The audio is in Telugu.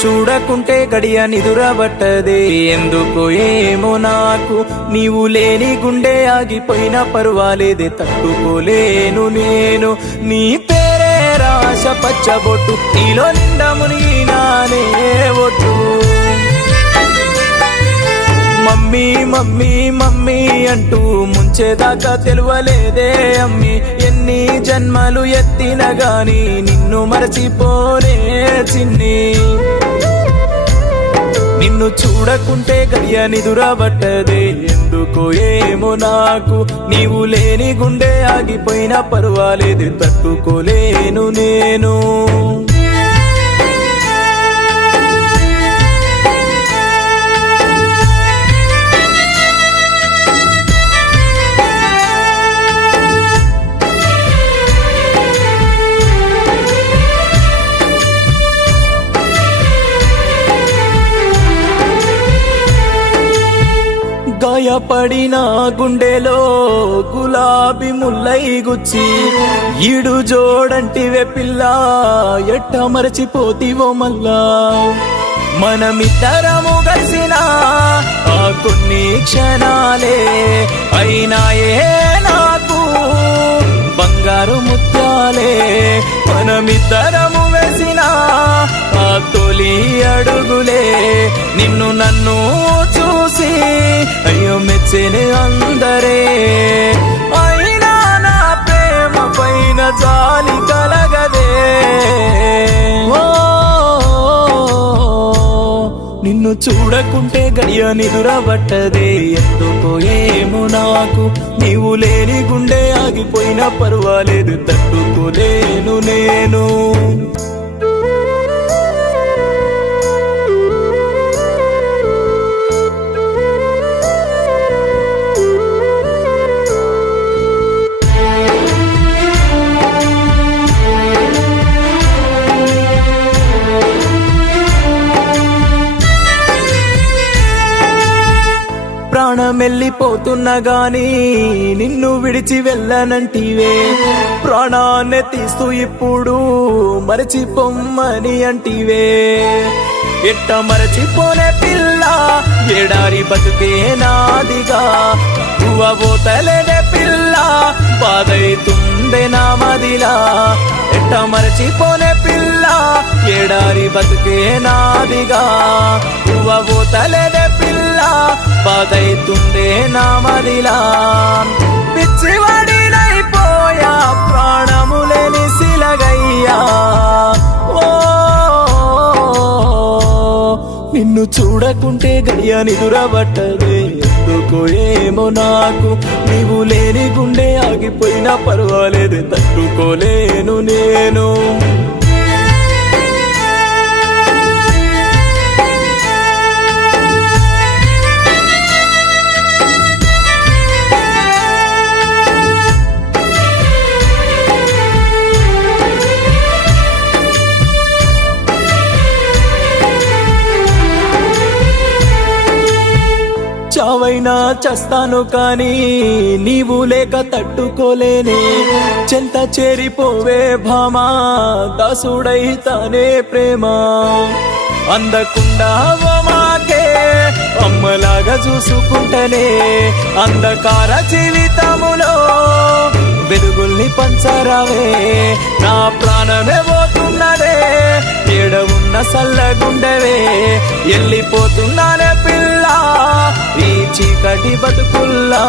చూడకుంటే గడియ నిదురబట్టదే ఎందుకో ఏమో నాకు నీవు లేని గుండె ఆగిపోయినా పర్వాలేదే తట్టుకోలేను నేను నీ పేరే రాశ పచ్చబొట్టు నీలో నిండా మునిగినానే ఒట్టు మమ్మీ మమ్మీ మమ్మీ అంటూ ముంచేదాకా తెలువలేదే అమ్మి ఎన్ని జన్మలు ఎత్తిన గాని నిన్ను మరచిపోనే చిన్ని నిన్ను చూడకుంటే గడియ నిదురబట్టదే ఎందుకో ఏమో నాకు నీవు లేని గుండె ఆగిపోయినా పర్వాలేదు తట్టుకోలేను నేను గాయపడిన గుండెలో గులాబీ ముల్లై గుచ్చి ఈడు జోడంటివే పిల్ల ఎట్ట మరచిపోతివో మల్లా మనమిద్దరము కలిసిన ఆ కొన్ని క్షణాలే అయినాయే నాకు బంగారు ముత్యాలే మనమిద్దరము వేసిన ఆ తొలి అడుగులే నిన్ను నన్ను చూసి అయ్యో మెచ్చని అందరే అయినా నా ప్రేమ పైన జాలి కలగదే నిన్ను చూడకుంటే గడియ నిదురబట్టదే ఎందుకో ఏమో నాకు నీవు లేని గుండె ఆగిపోయినా పర్వాలేదు తట్టుకోలేను నేను ప్రాణమెల్లిపోతున్నా గాని నిన్ను విడిచి వెళ్ళనంటివే ప్రాణాన్ని తీస్తూ ఇప్పుడు మరచిపోమ్మని అంటివే ఎట్ట మరచిపోనే పిల్ల ఎడారి బతుకే నాదిగా నువ్వబోతలేనే పిల్ల బాధైతుందే నా మదిలా ఎట్ట మరచిపోనే పిల్ల ఎడారి బతుకే నాదిగా నువ్వబోతలేనే పిల్ల బాధైతుందే నా మదిలా పిచ్చివాడినైపోయా ప్రాణములేని సిలగయ్యా ఓ నిన్ను చూడకుంటే గడియ నిదురబట్టదే ఎందుకో ఏమో నాకు నీవు లేని గుండె ఆగిపోయినా పర్వాలేదు తట్టుకోలేను నేను చావైనా చస్తాను కానీ నీవు లేక తట్టుకోలేనే చెంత చేరిపోవే భామా దాసుడైతానే ప్రేమ అందకుండా మాకే అమ్మలాగా చూసుకుంటనే అంధకార జీవితములో వెలుగుల్ని పంచరావే నా ప్రాణమే పోతున్నదే ఏడవున్న సల్లగుండవే వెళ్ళిపోతున్నానే పిల్ల ఈ చీకటి బతుకుల్లా